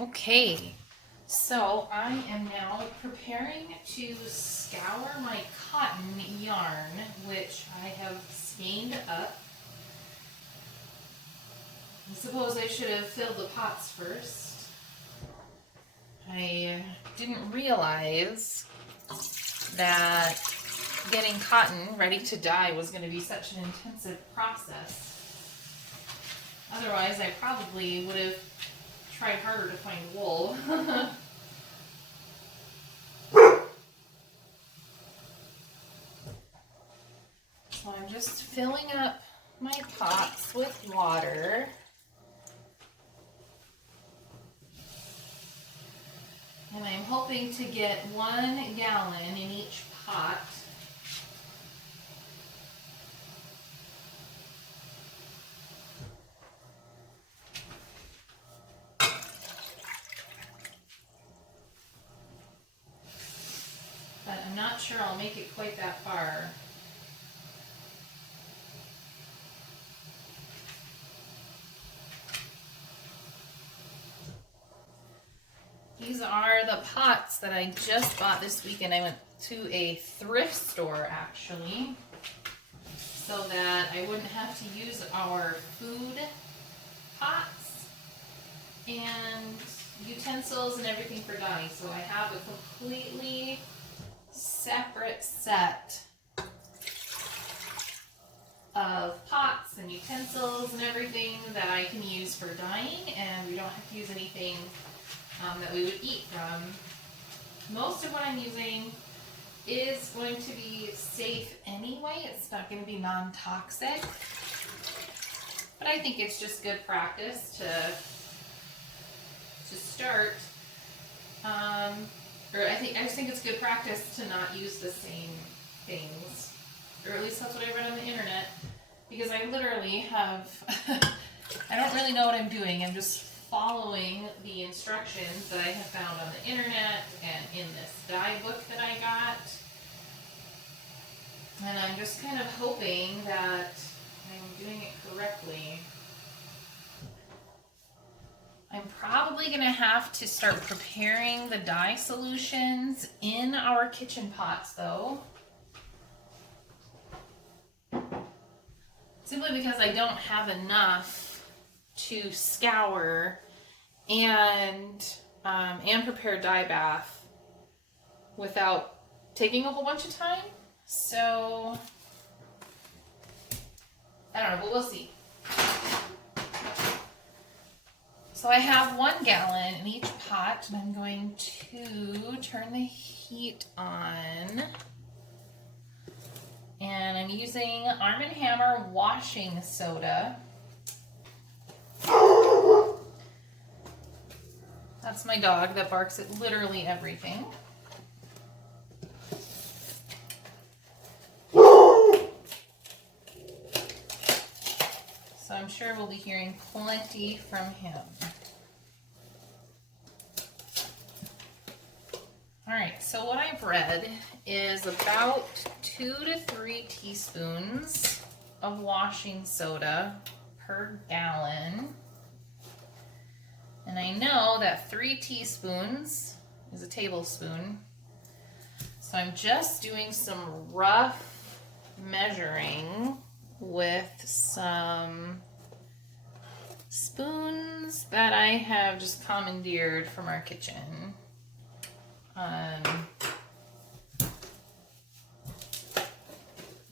Okay, so I am now preparing to scour my cotton yarn, which I have stained up. I suppose I should have filled the pots first. I didn't realize that getting cotton ready to dye was going to be such an intensive process. Otherwise, I probably would have tried harder to find wool. So I'm just filling up my pots with water. And I'm hoping to get 1 gallon in each pot. But I'm not sure I'll make it quite that far. These are the pots that I just bought this weekend. I went to a thrift store actually, so that I wouldn't have to use our food pots and utensils and everything for dyeing. So I have a completely separate set of pots and utensils and everything that I can use for dyeing, and we don't have to use anything that we would eat from. Most of what I'm using is going to be safe anyway. It's not going to be non-toxic, but I think it's just good practice to start. I just think it's good practice to not use the same things, or at least that's what I read on the internet. Because I literally have, I don't really know what I'm doing. I'm just following the instructions that I have found on the internet and in this dye book that I got. And I'm just kind of hoping that I'm doing it correctly. I'm probably going to have to start preparing the dye solutions in our kitchen pots though. Simply because I don't have enough to scour and prepare dye bath without taking a whole bunch of time. So I don't know, but we'll see. So I have 1 gallon in each pot, and I'm going to turn the heat on. And I'm using Arm & Hammer washing soda. That's my dog that barks at literally everything. So I'm sure we'll be hearing plenty from him. Alright, so what I've read is about 2 to 3 teaspoons of washing soda per gallon. And I know that 3 teaspoons is a tablespoon. So I'm just doing some rough measuring with some spoons that I have just commandeered from our kitchen.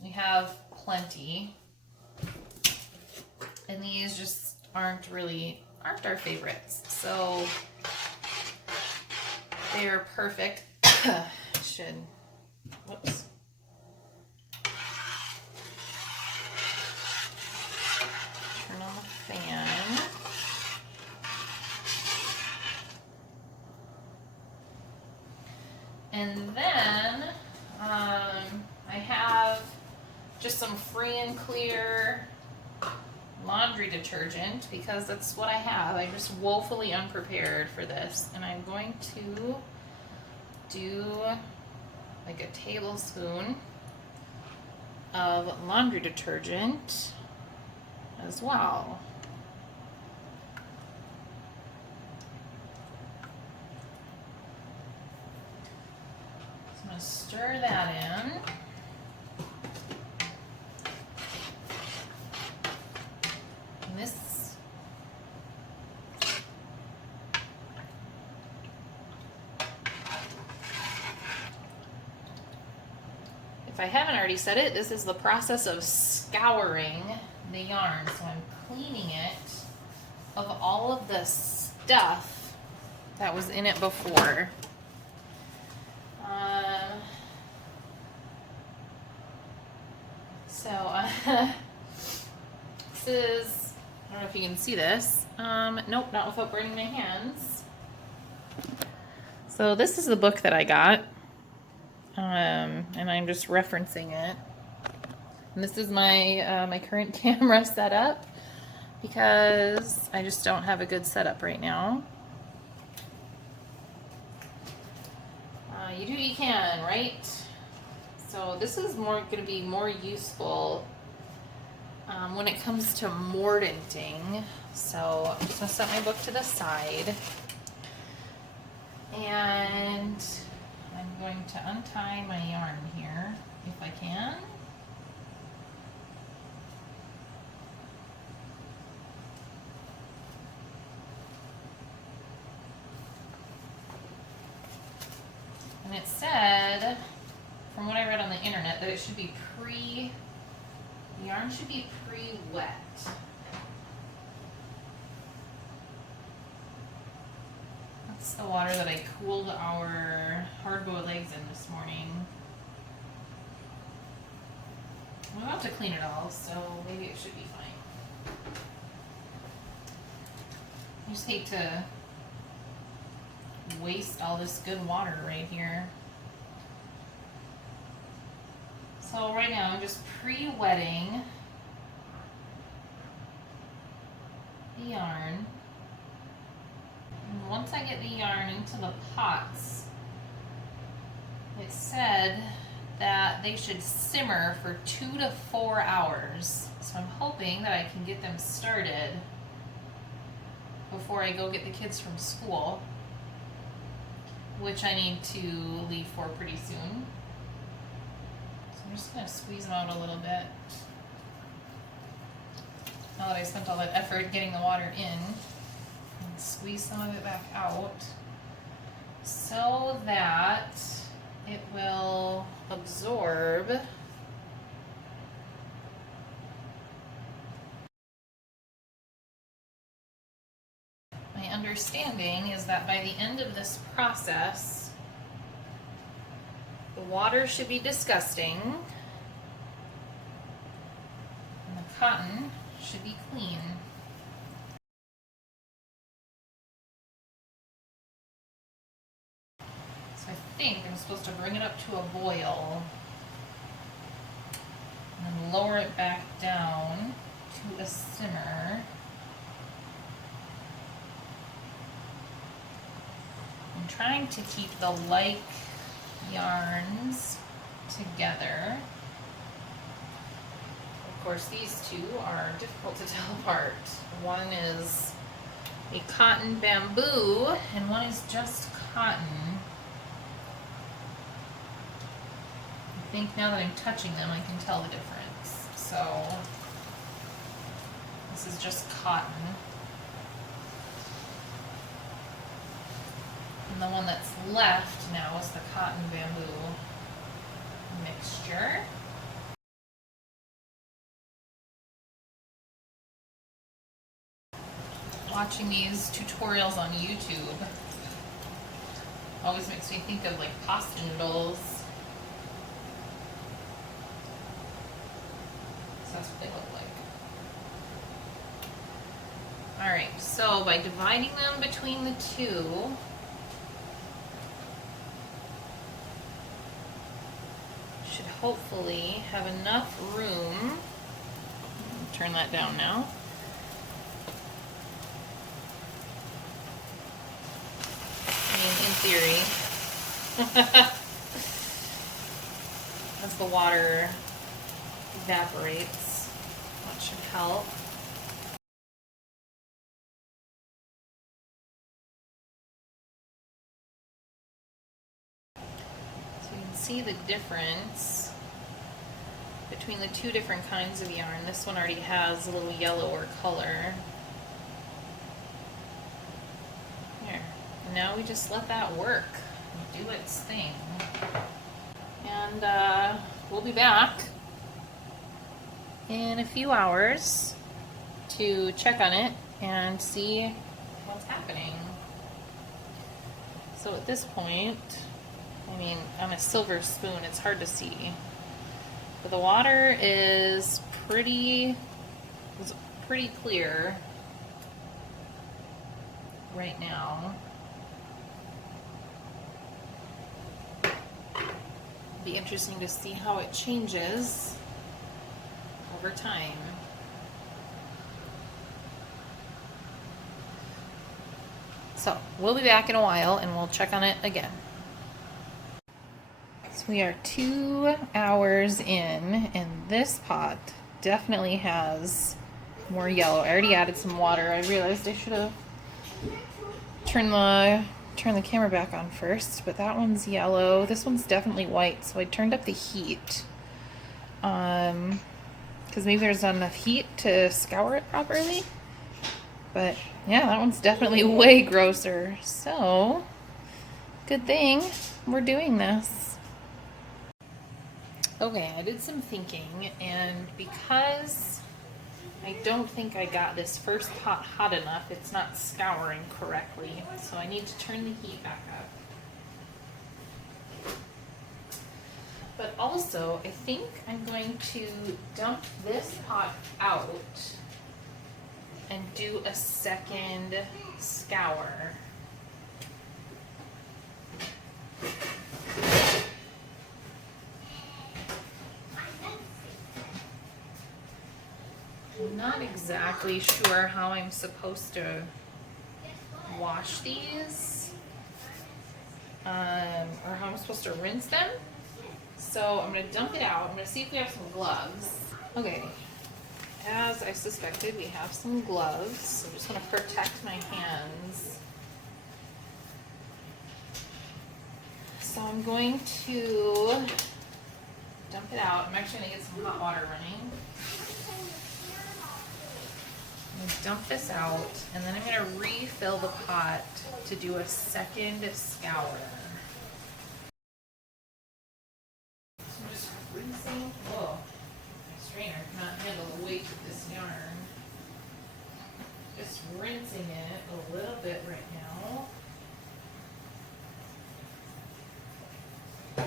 We have plenty, and these just aren't our favorites, so they're perfect. Whoops. Turn on the fan. And then I have just some free and clear laundry detergent because that's what I have. I'm just woefully unprepared for this, and I'm going to do like a tablespoon of laundry detergent as well. gonna stir that in. And this if I haven't already said it, this is the process of scouring the yarn. So I'm cleaning it of all of the stuff that was in it before. This is, I don't know if you can see this. Nope, not without burning my hands. So this is the book that I got. And I'm just referencing it. And this is my my current camera setup because I just don't have a good setup right now. You do what you can, right? So this is going to be more useful when it comes to mordanting. So I'm just going to set my book to the side. And I'm going to untie my yarn here, if I can. And it said, from what I read on the internet, that it should be the yarn should be pre-wet. That's the water that I cooled our hard-boiled eggs in this morning. I'm about to clean it all, so maybe it should be fine. I just hate to waste all this good water right here. So right now I'm just pre-wetting the yarn. And once I get the yarn into the pots, it said that they should simmer for 2 to 4 hours. So I'm hoping that I can get them started before I go get the kids from school, which I need to leave for pretty soon. So I'm just going to squeeze them out a little bit. Now that I spent all that effort getting the water in, and squeeze some of it back out so that it will absorb my understanding is that by the end of this process, the water should be disgusting and the cotton should be clean. So I think I'm supposed to bring it up to a boil and then lower it back down to a simmer. I'm trying to keep the like yarns together. Of course, these two are difficult to tell apart. One is a cotton bamboo and one is just cotton. I think now that I'm touching them, I can tell the difference. So this is just cotton. And the one that's left now is the cotton bamboo mixture. Watching these tutorials on YouTube always makes me think of like pasta noodles. So that's what they look like. Alright, so by dividing them between the two, should hopefully have enough room. Turn that down now. In theory, as the water evaporates, that should help. So you can see the difference between the two different kinds of yarn. This one already has a little yellower color. Here, and now we just let that work, do its thing. And we'll be back in a few hours to check on it and see what's happening. So at this point, I mean, on a silver spoon, it's hard to see, but the water is pretty clear right now. It'll be interesting to see how it changes over time. So we'll be back in a while and we'll check on it again. So we are 2 hours in, and this pot definitely has more yellow. I already added some water. I realized I should have turned the camera back on first, but that one's yellow. This one's definitely white, so I turned up the heat. Because maybe there's not enough heat to scour it properly. But yeah, that one's definitely way grosser. So, good thing we're doing this. Okay, I did some thinking, and because I don't think I got this first pot hot enough, it's not scouring correctly. So I need to turn the heat back up. But also, I think I'm going to dump this pot out and do a second scour. I'm not exactly sure how I'm supposed to wash these, or how I'm supposed to rinse them. So I'm going to dump it out. I'm going to see if we have some gloves. Okay. As I suspected, we have some gloves. I just want to protect my hands. So I'm going to dump it out. I'm actually going to get some hot water running. I'm going to dump this out, and then I'm going to refill the pot to do a second scour. So I'm just rinsing. Whoa. Strainer cannot handle the weight of this yarn. Just rinsing it a little bit right now.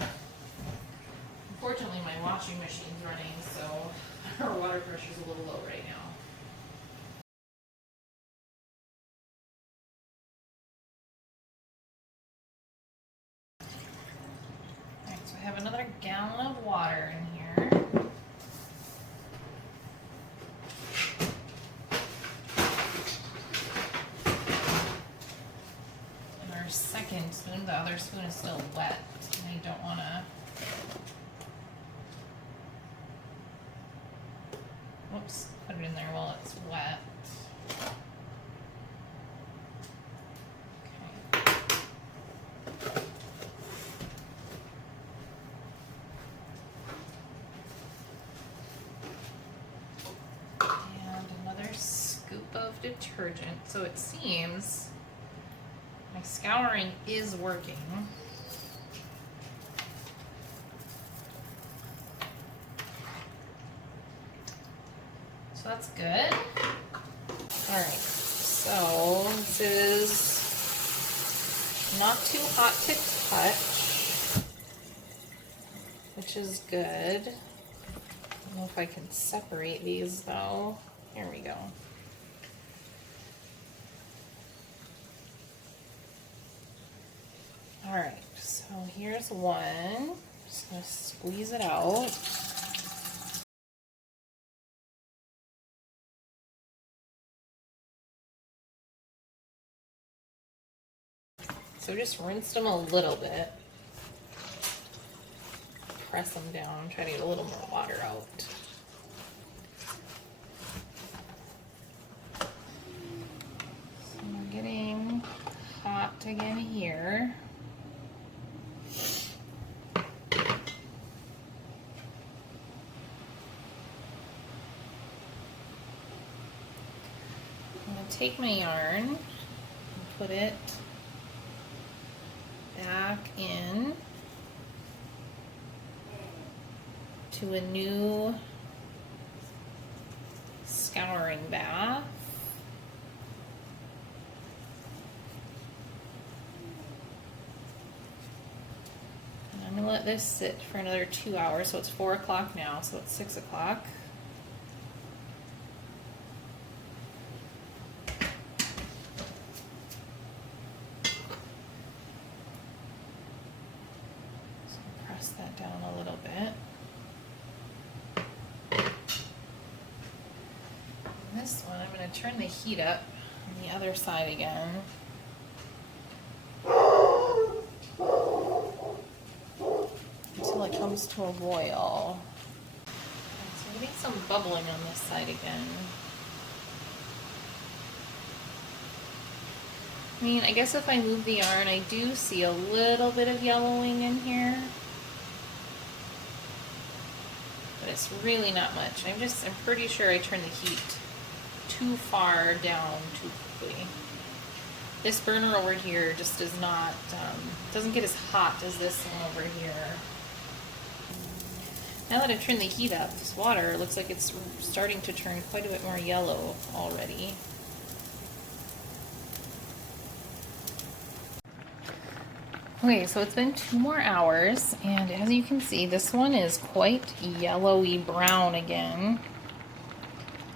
Unfortunately, my washing machine's running, so our water pressure's a little low right now. Alright, so I have another gallon of water in here. Second spoon, the other spoon is still wet, and I don't want to. Whoops, put it in there while it's wet. Okay. And another scoop of detergent. So it seems my scouring is working. So that's good. Alright, so this is not too hot to touch, which is good. I don't know if I can separate these though. Here we go. Alright, so here's one. Just gonna squeeze it out. So just rinsed them a little bit. Press them down, try to get a little more water out. So we're getting hot again here. take my yarn and put it back in to a new scouring bath. And I'm gonna let this sit for another 2 hours. So it's 4 o'clock now, so it's 6 o'clock. So press that down a little bit. This one, I'm going to turn the heat up on the other side again. Until it comes to a boil. So we're getting some bubbling on this side again. I mean, I guess if I move the yarn, I do see a little bit of yellowing in here. But it's really not much. I'm pretty sure I turned the heat too far down too quickly. This burner over here just does not, doesn't get as hot as this one over here. Now that I've turned the heat up, this water looks like it's starting to turn quite a bit more yellow already. Okay, so it's been 2 more hours, and as you can see, this one is quite yellowy brown again,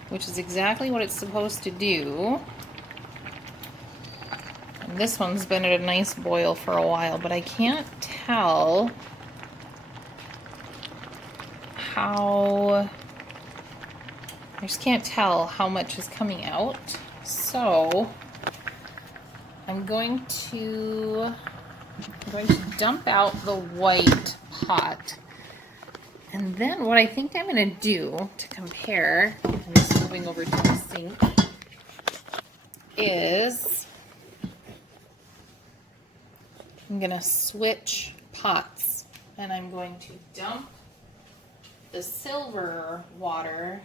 which is exactly what it's supposed to do. And this one's been at a nice boil for a while, but I can't tell I just can't tell how much is coming out. So I'm going to dump out the white pot. And then what I think I'm going to do to compare, I'm just moving over to the sink, is I'm going to switch pots. And I'm going to dump the silver water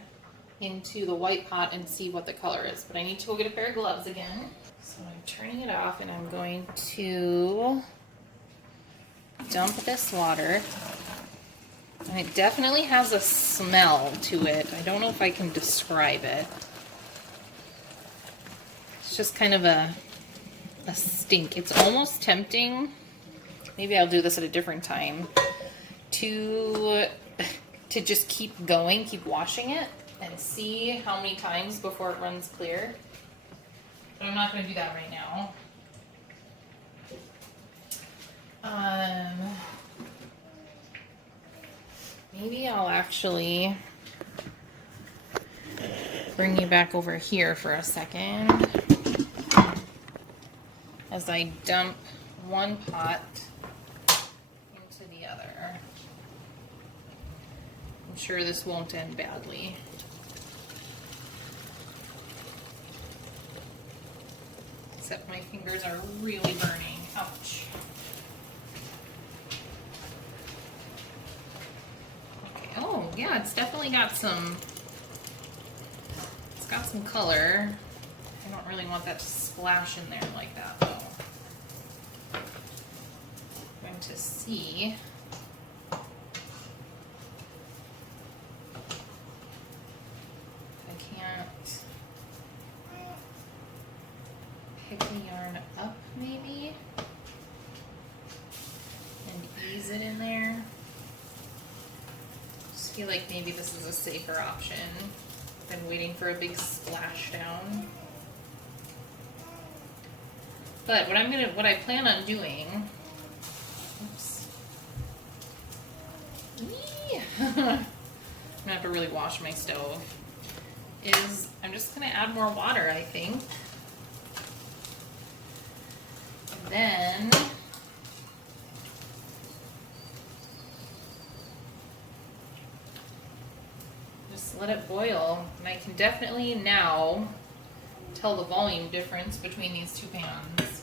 into the white pot and see what the color is. But I need to go get a pair of gloves again. So I'm turning it off and I'm going to dump this water. And it definitely has a smell to it. I don't know if I can describe it. It's just kind of a stink. It's almost tempting. Maybe I'll do this at a different time. To just keep going, keep washing it, and see how many times before it runs clear. But I'm not going to do that right now. Maybe I'll actually bring you back over here for a second as I dump one pot into the other. I'm sure this won't end badly. Except my fingers are really burning. Ouch. Okay, oh yeah, it's definitely got some, it's got some color. I don't really want that to splash in there like that though. I'm going to see. Pick the yarn up maybe and ease it in there. Just feel like maybe this is a safer option than waiting for a big splashdown. But what I plan on doing, oops. I'm gonna have to really wash my stove, is I'm just gonna add more water, I think. Then just let it boil, and I can definitely now tell the volume difference between these two pans.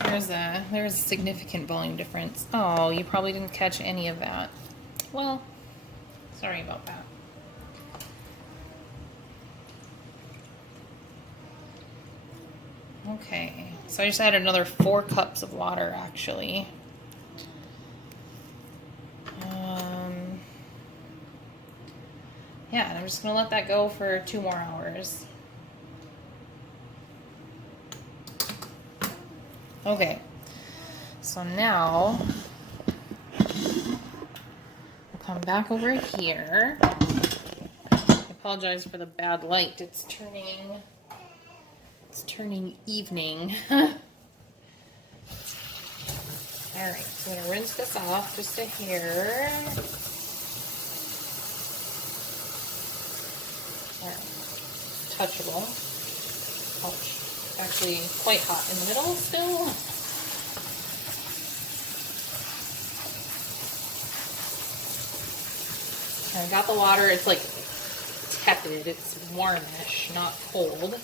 There's a significant volume difference. Oh, you probably didn't catch any of that. Well, sorry about that. Okay, so I just added another 4 cups of water actually. Yeah, and I'm just gonna let that go for 2 more hours. Okay, so now I'll come back over here. I apologize for the bad light. It's turning evening. Alright, so I'm gonna rinse this off just a hair. Alright, touchable. Ouch. Actually quite hot in the middle still. I got the water, it's like tepid, it's warmish, not cold.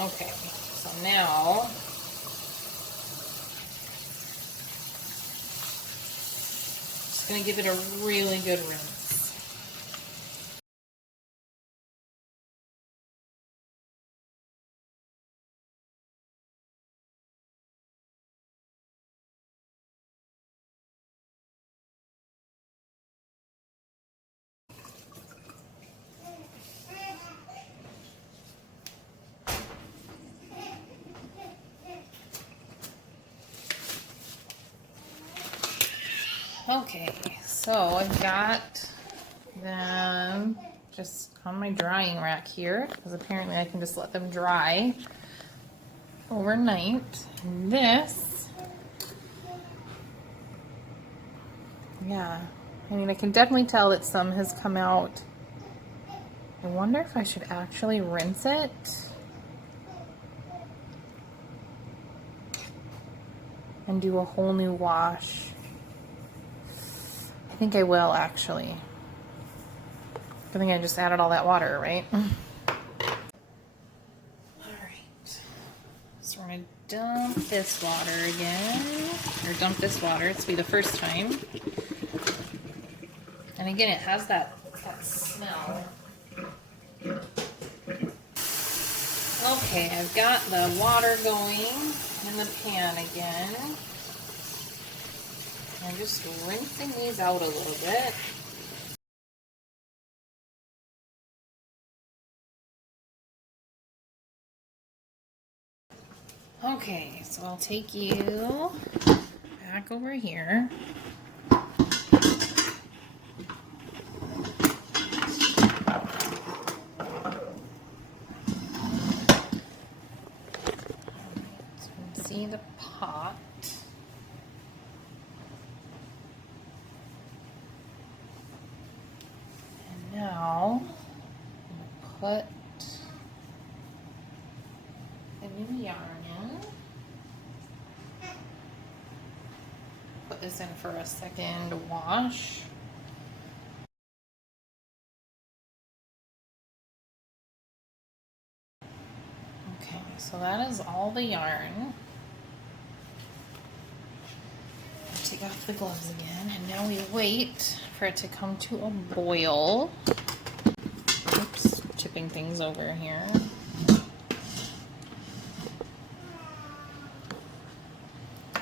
Okay, so now just gonna give it a really good rinse. Okay, so I've got them just on my drying rack here, because apparently I can just let them dry overnight. And this, yeah, I mean, I can definitely tell that some has come out. I wonder if I should actually rinse it. And do a whole new wash. I think I will actually. I think I just added all that water, right? Alright. So we're gonna dump this water again. Or dump this water. It's be the first time. And again, it has that smell. Okay, I've got the water going in the pan again. I'm just rinsing these out a little bit. Okay, so I'll take you back over here. So you can see the pot. And now I'm going to put the new yarn in. Put this in for a second wash. Okay, so that is all the yarn. Take off the gloves again, and now we wait for it to come to a boil. Oops, chipping things over here.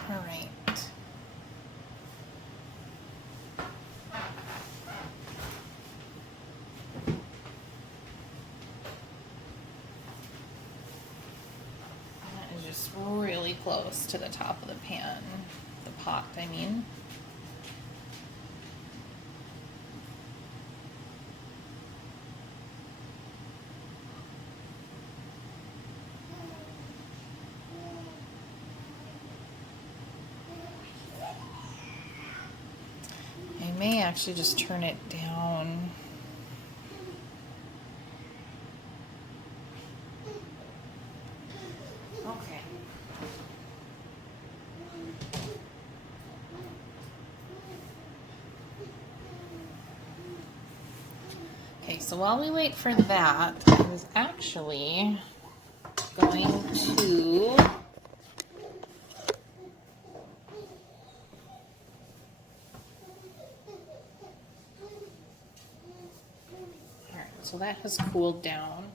All right. That is just really close to the top of the pan. The pot, I mean. I may actually just turn it down. Okay. Okay, so while we wait for that, I was actually going to so that has cooled down.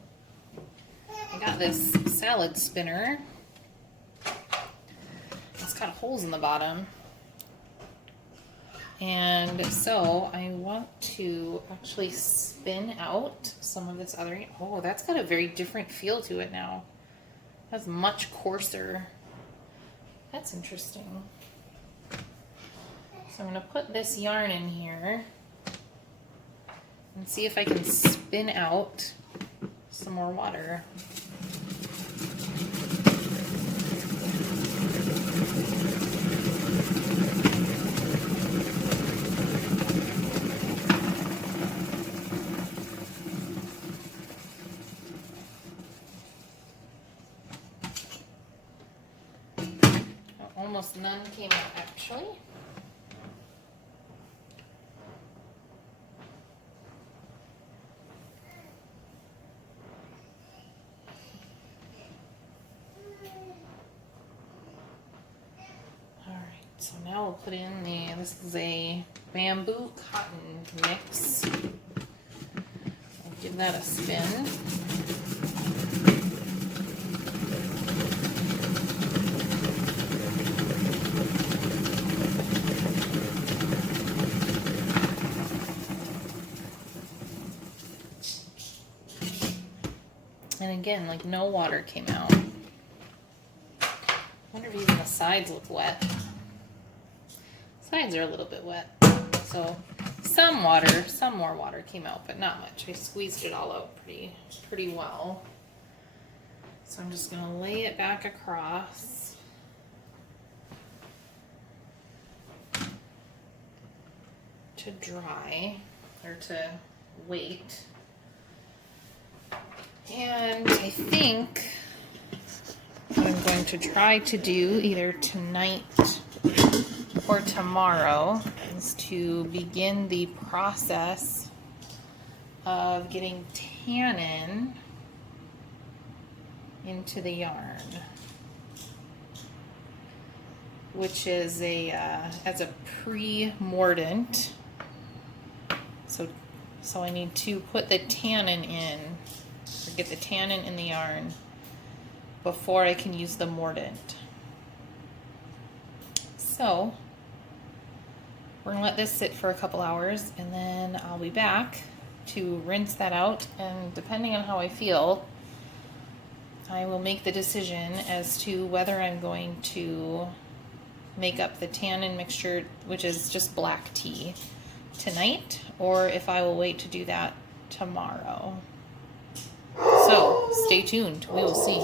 I got this salad spinner. It's got holes in the bottom. And so I want to actually spin out some of this other, oh, that's got a very different feel to it now. That's much coarser. That's interesting. So I'm going to put this yarn in here and see if I can spin out some more water. Almost none came out actually. Alright, so now we'll put in this is a bamboo cotton mix. I'll give that a spin. And again, like no water came out. I wonder if even the sides look wet. Sides are a little bit wet. So some more water came out, but not much. I squeezed it all out pretty well. So I'm just gonna lay it back across. To dry, or to wait. And I think what I'm going to try to do either tonight or tomorrow is to begin the process of getting tannin into the yarn, which is as a pre-mordant. So I need to put the tannin in, or get the tannin in the yarn before I can use the mordant. So we're gonna let this sit for a couple hours and then I'll be back to rinse that out, and depending on how I feel, I will make the decision as to whether I'm going to make up the tannin mixture, which is just black tea, tonight, or if I will wait to do that tomorrow. So stay tuned, we will see.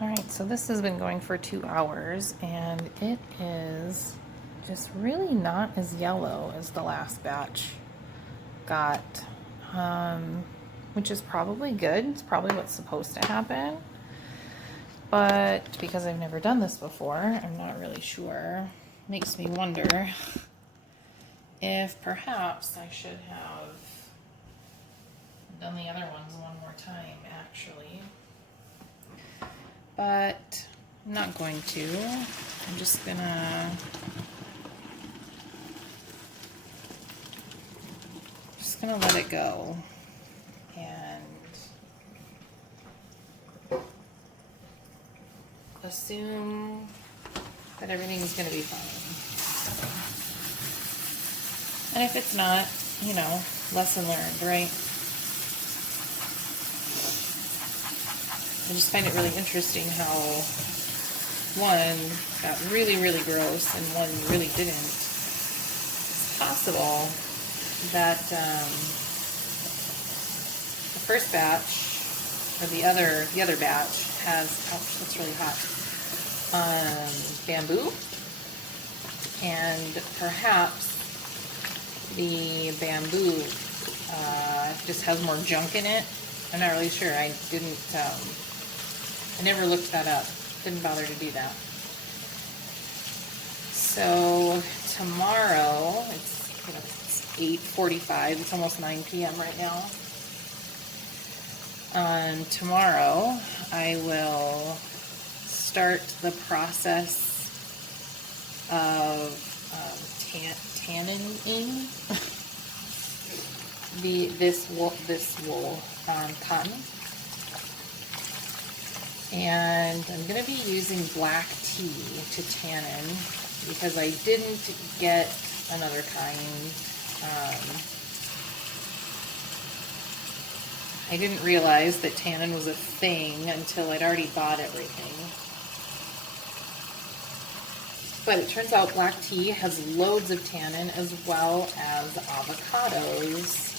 Alright, so this has been going for 2 hours and it is just really not as yellow as the last batch got, which is probably good. It's probably what's supposed to happen, but because I've never done this before, I'm not really sure. Makes me wonder if perhaps I should have done the other ones one more time, actually. But I'm not going to. I'm just gonna let it go and assume that everything's going to be fine. And if it's not, you know, lesson learned, right? I just find it really interesting how one got really, really gross and one really didn't. It's possible that the first batch, or the other batch has, ouch, that's really hot, bamboo, and perhaps the bamboo just has more junk in it. I'm not really sure. I didn't, I never looked that up. Didn't bother to do that. So tomorrow, it's 8:45. It's almost 9 p.m. right now. Tomorrow, I will start the process of tanning. this wool cotton, and I'm going to be using black tea to tannin because I didn't get another kind. I didn't realize that tannin was a thing until I'd already bought everything. But it turns out black tea has loads of tannin as well as avocados.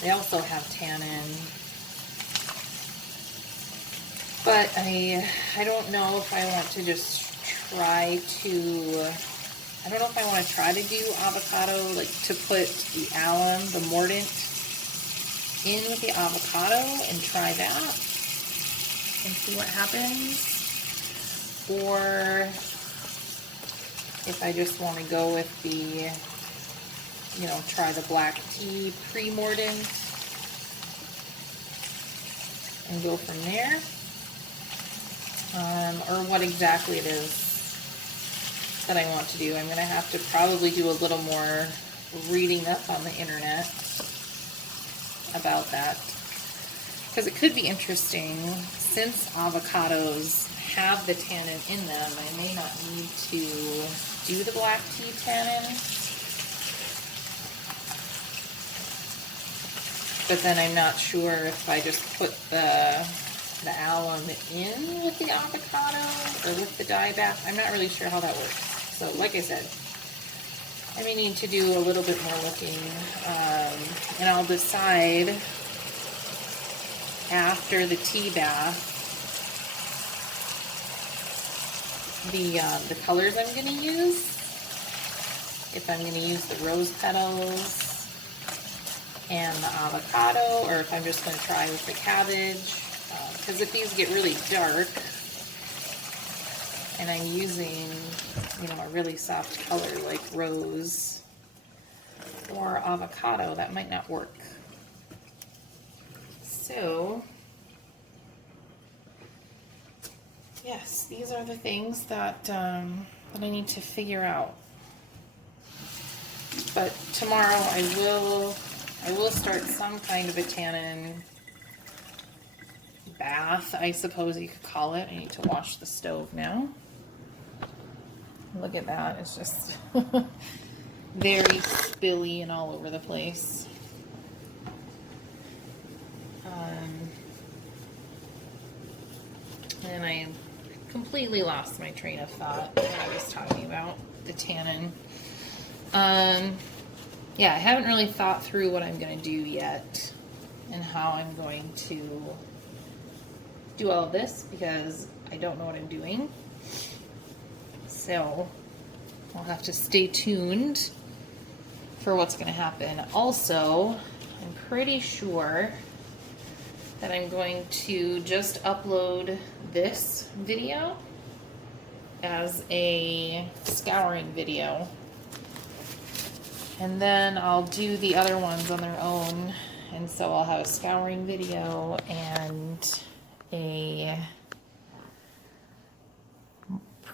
They also have tannin. But I don't know if I want to just try to, I don't know if I want to try to do avocado, like to put the alum, the mordant, in with the avocado and try that and see what happens. Or if I just want to go with the, try the black tea pre-mordant and go from there. Or what exactly it is that I want to do. I'm going to have to probably do a little more reading up on the internet about that. Because it could be interesting, since avocados have the tannin in them, I may not need to do the black tea tannin. But then I'm not sure if I just put the alum in with the avocado or with the dye bath. I'm not really sure how that works. So like I said, I may need to do a little bit more looking, and I'll decide after the tea bath the colors I'm going to use. If I'm going to use the rose petals and the avocado, or if I'm just going to try with the cabbage. Because if these get really dark and I'm using, a really soft color like rose or avocado, that might not work. So, yes, these are the things that that I need to figure out. But tomorrow I will start some kind of a tannin bath, I suppose you could call it. I need to wash the stove now. Look at that. It's just very spilly and all over the place. And I completely lost my train of thought when I was talking about the tannin. Yeah, I haven't really thought through what I'm going to do yet and how I'm going to do all of this because I don't know what I'm doing. So I'll have to stay tuned for what's going to happen. Also, I'm pretty sure that I'm going to just upload this video as a scouring video. And then I'll do the other ones on their own. And so I'll have a scouring video and a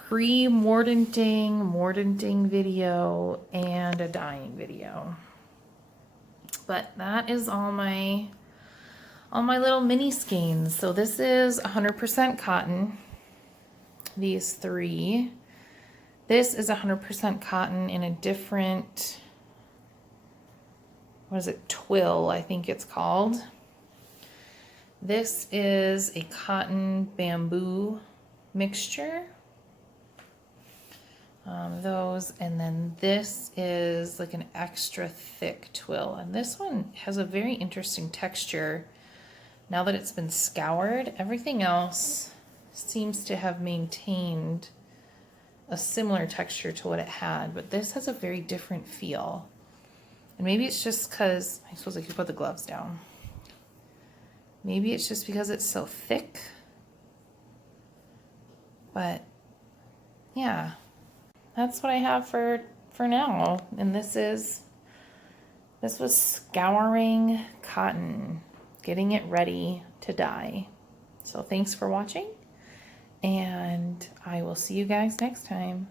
mordanting video, and a dyeing video. But that is all my little mini skeins. So this is 100% cotton. These three. This is 100% cotton in a different, what is it, twill, I think it's called. This is a cotton bamboo mixture. Those, and then this is like an extra thick twill. And this one has a very interesting texture. Now that it's been scoured, everything else seems to have maintained a similar texture to what it had, but this has a very different feel. And maybe it's just because, I suppose I could put the gloves down. Maybe it's just because it's so thick. But yeah, that's what I have for now. And this was scouring cotton, getting it ready to dye. So thanks for watching, and I will see you guys next time.